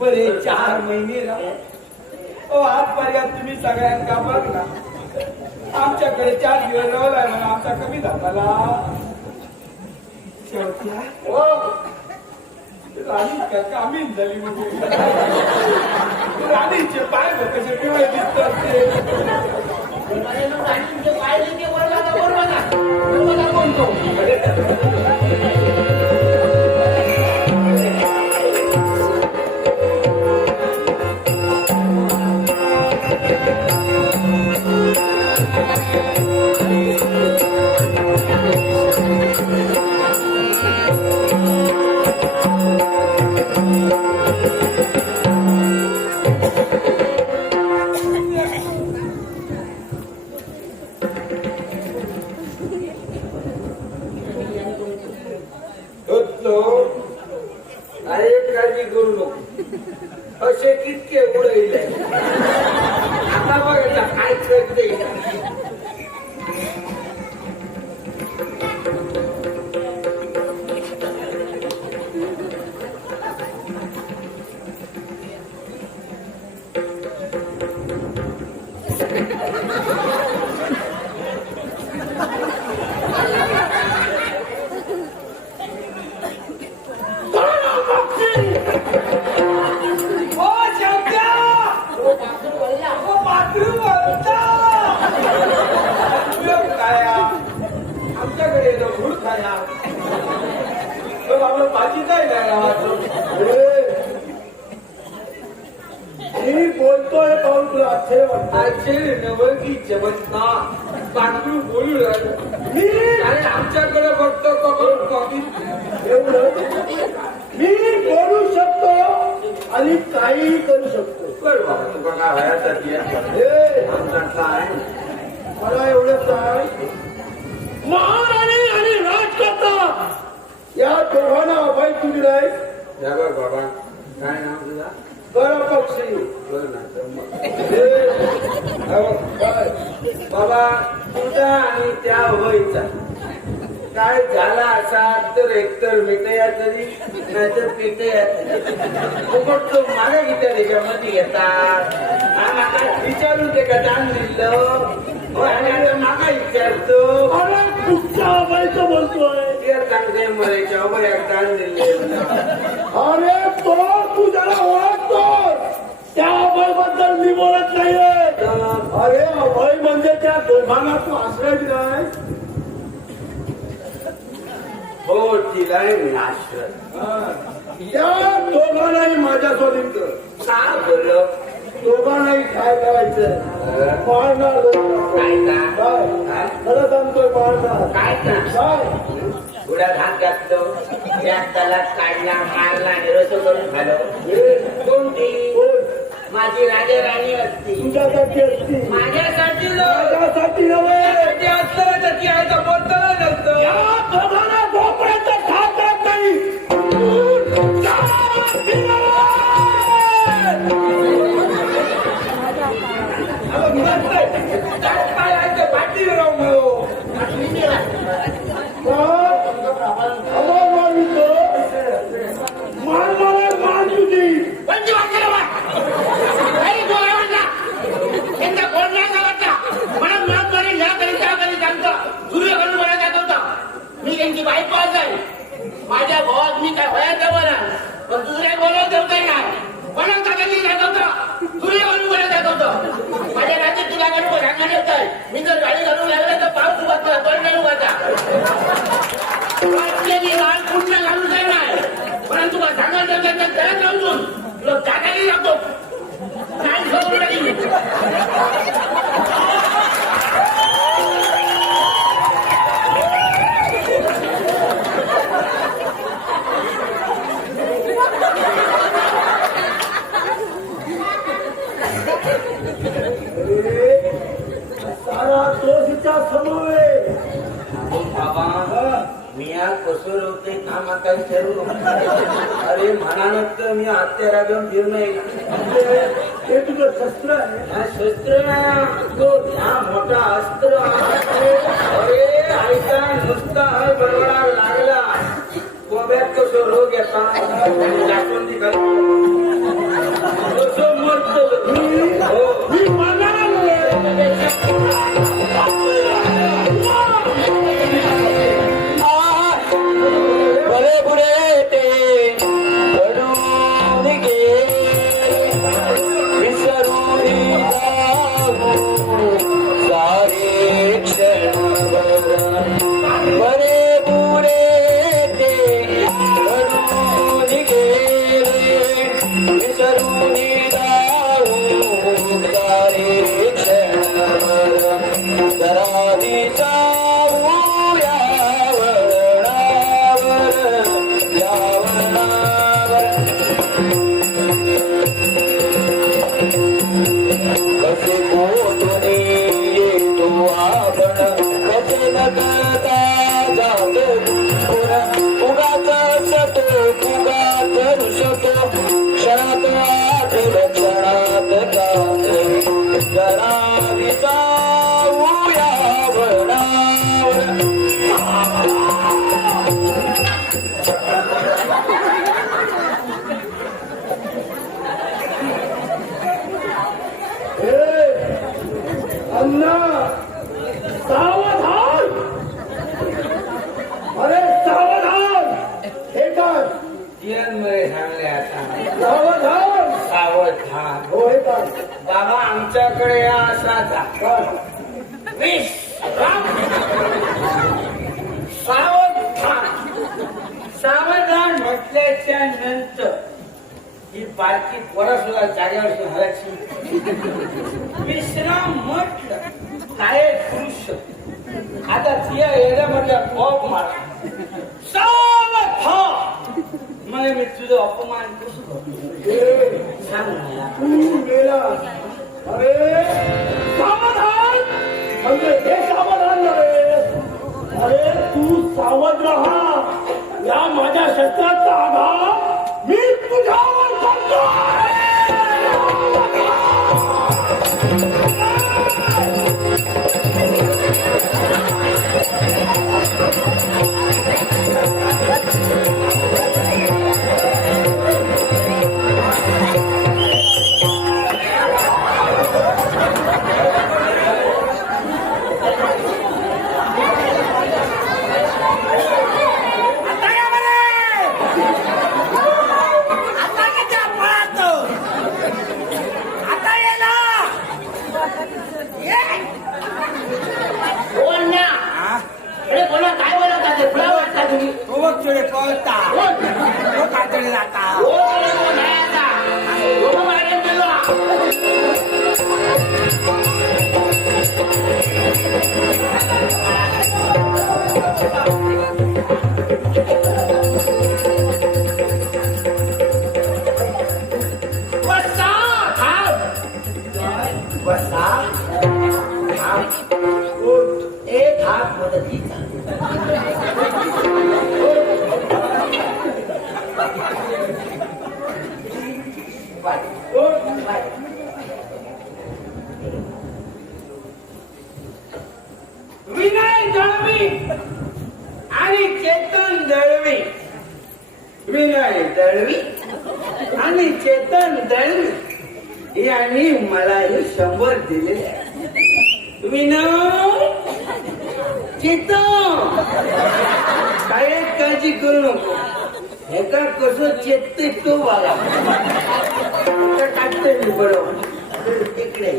बरे 4 महिने राहा. आजपर्यंत तुम्ही सगळ्यांना बघला आमच्याकडे 4 दिवस राहिलाय म्हणून आमचा कमी झाला. शेवटी राणी कामीन झाली म्हणजे राणीचे पाय कसे पिवळे दिसतात ते. राणीचे पाय बरोबर कोणतो असे कितके उडले आता बघा काय करते. भाजी काय मी बोलतोय पाहून तुला आश्चर्य नवकी चमत्ता पांढरू बोलू मी आमच्याकडे बघतो कॉफी एवढं मी बोलू शकतो आणि काही करू शकतो. बरं तुका काय व्हायसाठी मला एवढं सांग महाराणी आणि राजकर्ता या दोघांना अभय तुम्ही नाही. बाबा काय नाव तुझा? बरं पक्षी बाबा तुझा आणि त्या अभयचा काय झाला असा तर एकतर मिटया तरी नाहीतर पिटया फुकट तो मागे घेत्या त्याच्यामध्ये घेतात. विचारून ते का दान दिलं आणि आता मागा विचारतो. अरे कुठच्या अभयचं बोलतोय चांगले मरायच्या अभय दान दिले. अरे तो तू त्याला ओळखतो त्या अभय बद्दल मी बोलत नाहीये. अरे अभय म्हणजे त्या दोघांना तू आश्रय दिलाय. हो दिलाय मी आश्रय. त्या दोघांनाही माझ्यासोबत का बोललं दोघांनाही काय करायचं पाळणार खरं सांगतोय पाळणार काय उड्या घात घातलो त्या तलात काढला मारला आणि रसो करून खालो. कोणती माझी राजा राणी असती तुझ्यासाठी असती माझ्यासाठी माझ्यासाठी नव्हे असतं त्याची आता बोलता नसतं. जोपर्यंत खात नाही पाठीवर मान तुझी मी बायको आहे. माझ्या भावात मी काय व्हायचं बरा पण दुसऱ्या बोलवत ठेवताय नाही बनवता कधी दाखवतो दुसऱ्या घालून बोलत दाखवतो. माझ्या राज्यात तुला घालून सांगा ठेवताय. मी जर गाडी घालून लागला तर पाऊस उभारला पण नाही उभारता लाल कुठला घालून काय नाही परंतु तुला सांगायचं तर घरात राहून तुला टाकायला लागतो काय सोडून टाकी. कसं होते काम आता विचारू. अरे म्हणानच तर मी हत्यारा घेऊन फिरू नये. हे तुझं शस्त्र आहे. शस्त्र तो हा मोठा अस्त्र. अरे ऐका नुसता बरोबरा लागला गोब्यात कसं रोग येतात दाखवून ती समजतं हो मी बरे बुरे ते घडून गेले विसरून सारे क्षणभर बरे बुरे ते घडून गेले विसरून सारे क्षणभर जरा कसे पोतून येतो आपण कसे नकळता जात उगाच असतो उगाच रुसतो क्षणात आठवड क्षणात जात जरा विचारूया वळणावर अण्णा सावधान अरे सावधान हे काय मध्ये सांगले आता सावधान सावधान हो हे काय बाबा आमच्याकडे या असा धाका सावधान सावधान म्हटल्याच्या नंतर ही बारकी पोरं सुद्धा जागेवर हलायची विश्राम म्हटलं काय पुरुष आता तिया येण्यामधल्या बॉब मारा सावधान म्हणजे मी तुझं अपमान कसं करतो सांग मला तू गेला अरे सावधान म्हणजे हे सावधान नव्हे अरे तू सावध राहा या माझ्या शस्त्राचा आघात मी तुझ्यावर करतो एक हात मदतीचा विनय दळवी आणि चेतन दळवी विनय दळवी आणि चेतन दळवी यांनी मला हे 100 दिलेले आहे विनय चेतन काय काळजी करू नको एका कसं चेतते तो बघा टाकते मी बरोबर तिकडे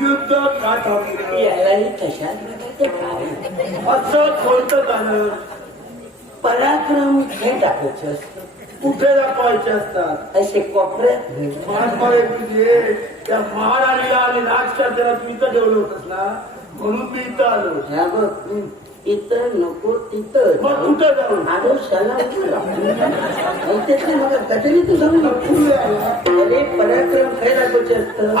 युद्ध का थांबलं यालाही कशात असं कोणतं झालं पराक्रम हे टाकायचं असतं कुठे दाखवायचे असतात असे कोपऱ्यात महात्मा तुझे त्या महाराणीला आणि राजकारणाला तू इथं ठेवलं होतस ना म्हणून मी इथं आलो ह्या बघ इथं नको तिथं मग कुठं जाऊ आलो शाला त्यातले मला कटरी तू सांगू अरे पराक्रम काय दाखवायचे असतं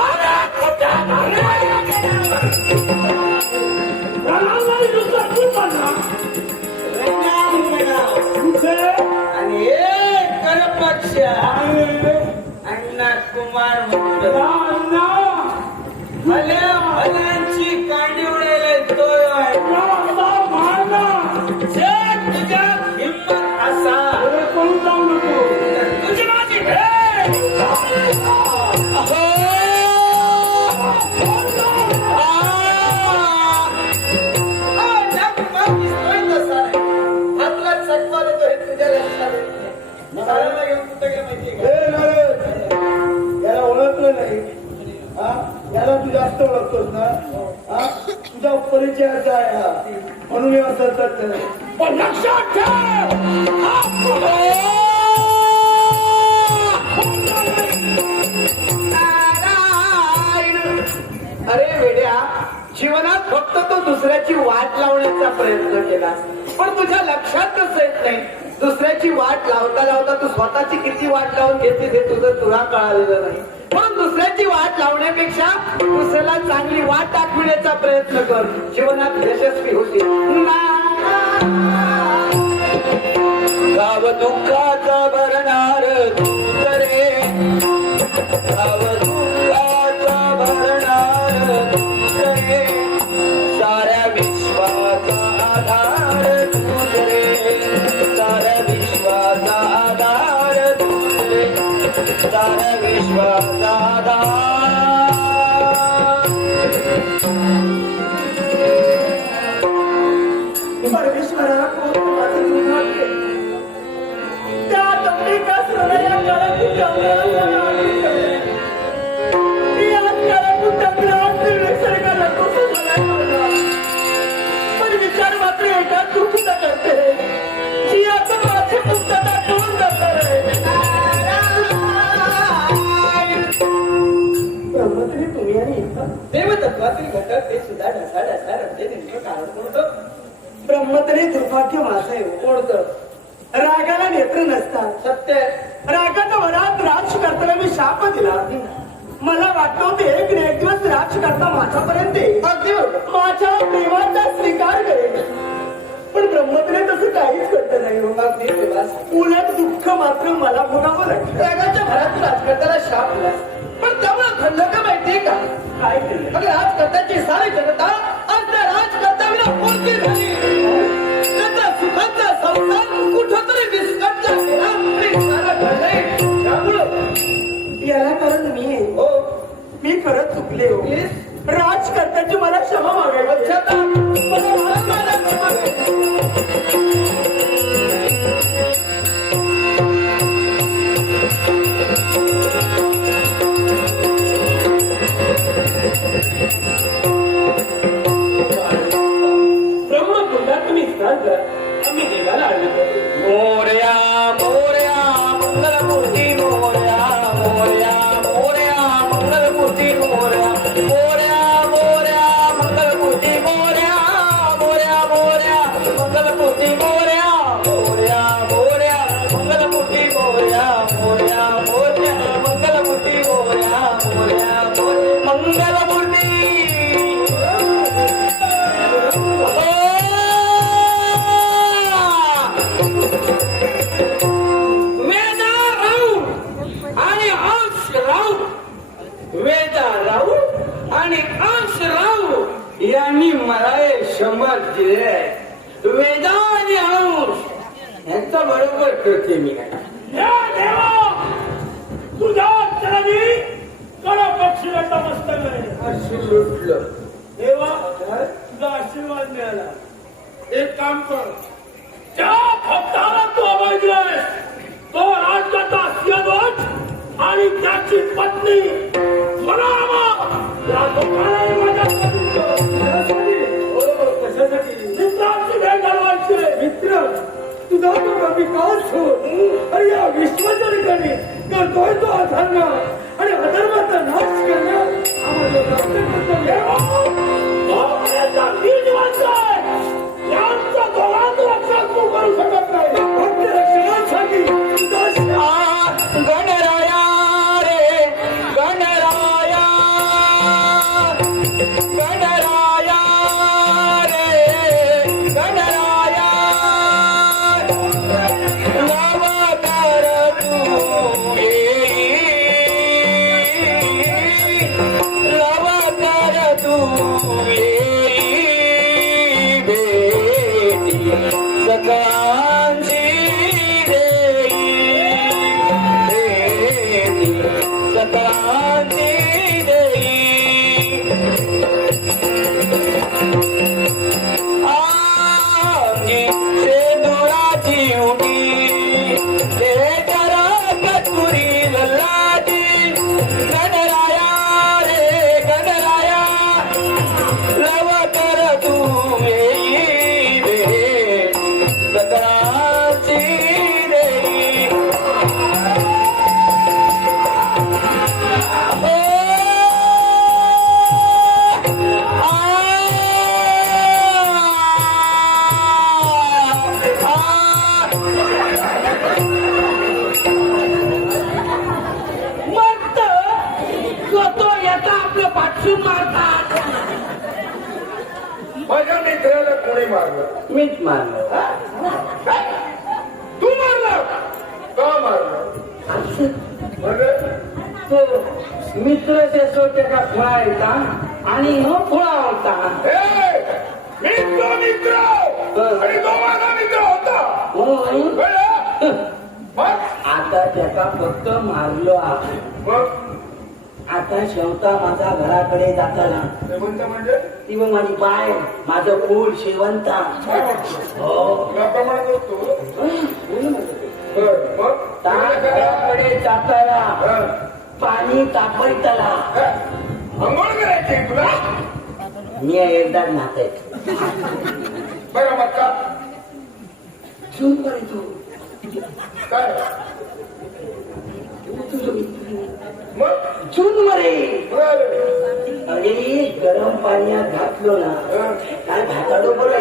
आणि एक करपक्ष अण्णा कुमार म्हणतो भल्या भल्यांची कांडी उडायला येतोय तुझ्या हिंमत असा याला ओळखलं नाही हा याला तू जास्त ओळखतोस ना हा तुझा परिचयाचा आहे हा म्हणून मी असं करत पण लक्षात अरे वेड्या, जीवनात फक्त तो दुसऱ्याची वाट लावण्याचा प्रयत्न केला, पण तुझ्या लक्षातच येत नाही दुसऱ्याची वाट लावता लावता तू स्वतःची किती वाट लावून घेतलीस हे तुझं तुला कळालेलं नाही. म्हणून दुसऱ्याची वाट लावण्यापेक्षा दुसऱ्याला चांगली वाट दाखविण्याचा प्रयत्न कर, जीवनात यशस्वी होशील. गाव दुःखाचा भरणार दूत रे, गाव दुःखाचा भरणार दूत रे, साऱ्या विश्वाचा आधार दूत रे, साऱ्या विश्वाचा आधार दूत रे, साऱ्या विश्वाचा आधार. परमेश्वरा त्या तंत्रिका सोडल्या काळाची निसर्गाला पण विचार मात्र एका चुकीचा करते जी आता माझी मुक्तता ठेवून जाते. ब्रह्मत्री तुम्ही आणि देवतत्वातील घटक ते सुद्धा ढसा ढसा रडते नेमकं कारण कोणतं? ब्रह्मत्री दुर्भाग्य माझं आहे. कोणतं? रागाला नेत्र नसतात. सत्य. रागाच्या वरात राज करताना मी शाप दिला. मला वाटतं होते एक न एक दिवस राज करता माझ्यापर्यंत माझ्या प्रेमाचा स्वीकार करेल, पण ब्रह्मत्रे तसं काहीच घडलं नाही. उलट दुःख मात्र मला भोगावं लागलं. रागाच्या भरात राजकर्त्याला शाप दिला, पण त्यामुळे घडलं का माहितीये का? काय केलं? अरे राजकर्त्याची सारी जनता आज त्या राजकर्त्याविना पोरकी झाली. त्याचा सुखाचा संसार कुठंतरी विस्कटला गेला आणि सारं घडलंय त्यामुळं याला कारण मी आहे. हो, मी खरंच चुकले हो. राजकर्त्याची मला क्षमा ब्रह्मकुंडात तुम्ही स्नान करा, आम्ही देवाला आणलं. मोरया मोरया मंगलमूर्ती मोरया मोरया मोरया मंगलमूर्ती मोरया मोरया मोरया मंगलमूर्ती मोरया मोरया मोरया मंगलमूर्ती मोरया मोरया मोरया मंगलमूर्ती मोरया मोरया मोरया मंगलमूर्ती मोरया मोरया मोरया मंगलमूर्ती. आणि अंश राव यांनी मला हे 100 दिले आहे. वेदा आणि अंश यांचा बरोबर करते मी. तुझ्या चरणी करा पक्षी नतमस्तक आहे. अशी लुटलं देवा, तुझा आशीर्वाद मिळाला. एक काम कर, त्या भक्ताला तू अभय दिलाय, तो राजकर्ता सिंहध्वज आणि त्याची पत्नी स्वरामा या दोघांनाही माझ्या कशासाठी मित्राची भेट घालवायची. मित्र तुझा तो विकास हो. अरे या विश्वचरित्राने करतोय तो अधर्म आणि अधर्माचा नाश करणं आम्हाला कर्तव्य. यांच्या दोघांचं रक्षण तू करू शकत नाही. फक्त रक्षणासाठी गणराया रे गणराया गणराया रे गणराया नवकर तू येई नवकर तू येई भेटी सकाळची देई भेटी असून मारतात. माझ्या मित्राला कोणी मारलं? मीच मारलं. काय? तू मारला? का मारलं? असं म्हणजे तो मित्र त्याचा त्याचा खुळायचा आणि मग खुळा होता. ए, मी तो मित्र आणि तो माझा मित्र होता. म्हणून कळलं? मग आता त्याचा फक्त मारलो आहे. मग आता शेवटा माझा घराकडे जाताना ते म्हणतं म्हणजे ती मग माझी बाय माझं फूल शेवंता. हो याप्रमाणे करतो. बरं, मग त्या घराकडे जाताना पाणी तापवताना अंघोळ करायची तुला? मी एकदा नाते बरं मग का? जून मध्ये तू काय? मग जून मध्ये बरं. अरे गरम पाण्यात घातलो ना काय भाताडो बरं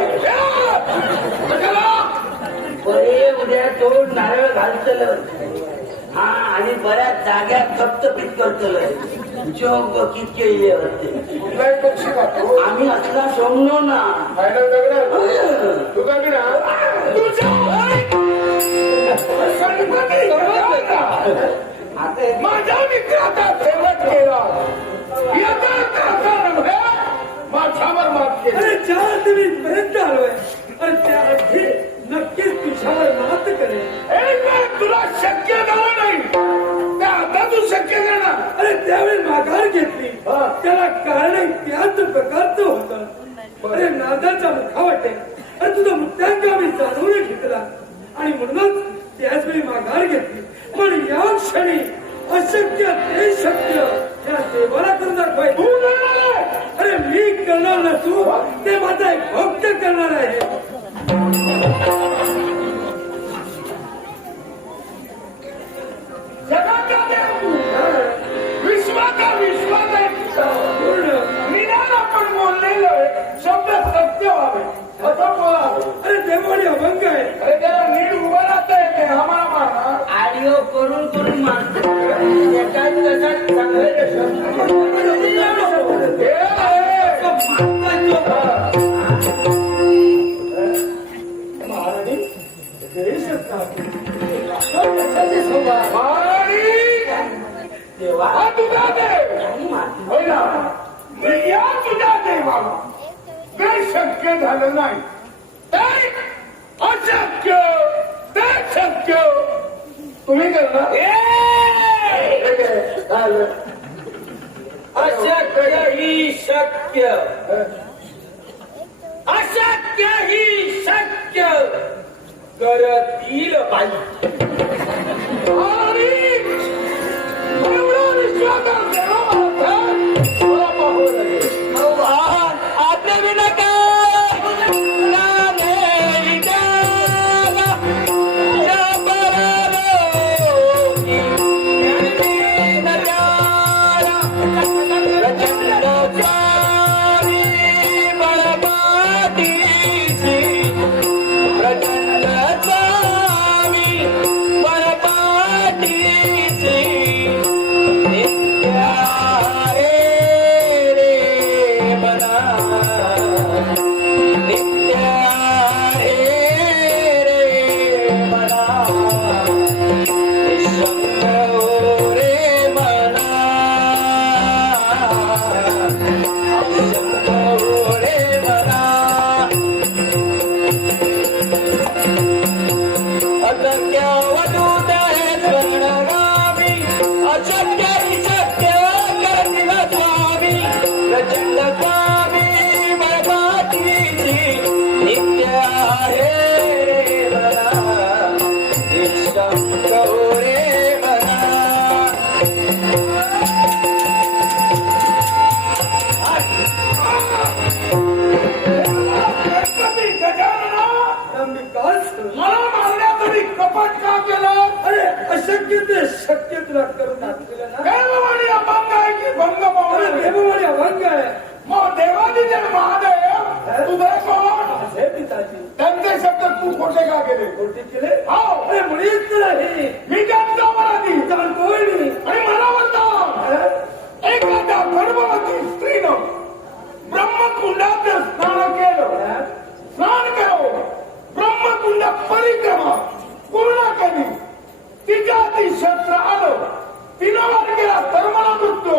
बरे उद्या तो नारळ घालतल. हा आणि बऱ्याच जाग्यात फक्त पीत करतल. जोग कितके इले होते. कुठलाही पक्षी खातो. आम्ही असला सोमलो ना. फायनल दगड तू काय ना आता माझ्या मित्राचा सेवक केला. याचा अर्थ नव्हे माझ्यावर मात केली. अरे ज्या तुम्ही पर्यंत आलोय अरे त्याआधी नक्कीच तुझ्यावर मात करेल. एक वेळ तुला शक्य झालं नाही त्या आता तू शक्य करणार. अरे त्यावेळी माघार घेतली. त्याला कारण त्याच प्रकारचं होतं. अरे नादाच्या मुखावाटे अरे तुझा मुद्द्यांक आम्ही जाणून घेतला आणि म्हणूनच त्याच वेळी माघार घेतली. पण या क्षणी अशक्य ते शक्य या देवाला करून दाखवाय. तू करणार आहे. अरे मी करणार नसू ते माझा एक भक्त करणार आहे. जगाचा देव विश्वाचा विश्वाचा पूर्ण निदान आपण बोललेलं शब्द सत्य व्हावे असं बोलावं. अरे देवाने अभंग आहे. अरे त्याला नीट उभं राहता येते आम्हाला मारणार. आडिओ करून करून मारतो. एकाच तसाच चांगले महाराणी देश तेव्हा हा तुझा देव नाही मारतो. होय ना. मग या तुझ्या देवाला काही शक्य झालं नाही ते अशक्य ते शक्य तुम्ही करणार. अशक्य ही शक्य. अशक्य ही शक्य करतील बाई. आणि एवढा विश्वासात देवा मला पाहावं लागेल. आपल्या विना मला मारण्यासाठी कपट का केलं? अरे अशक्य ते शक्य तुला करून दाखवलं ना. देववाणी अभंग आहे की भंग अरे पावले? देववाणी अभंग आहे. मग देवादिदेव महादेव तुझे कोण? हे पिताजी त्यांचे शब्द तू खोटे का केले? कोणते केले. हो अरे मुळीच नाही. मी त्यांचा मराठी जाणतोय मी. आणि मला म्हणता एखाद्या गर्भवती स्त्री तेव्हा पूर्ण कधी तिच्या ती शस्त्र आलं तिनं वर गेला तर मला मृत्यू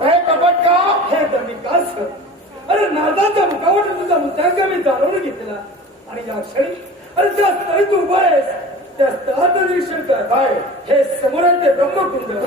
हे कपट का हे विकास अरे नादाच्या मुखावर तुझा मुद्द्यांका मी जाणून घेतला आणि या क्षणी अरे त्या स्थळी तू उभा आहेस त्या स्थळाचं निरीक्षण कर काय हे समोर आहे ते ब्रह्मकुंड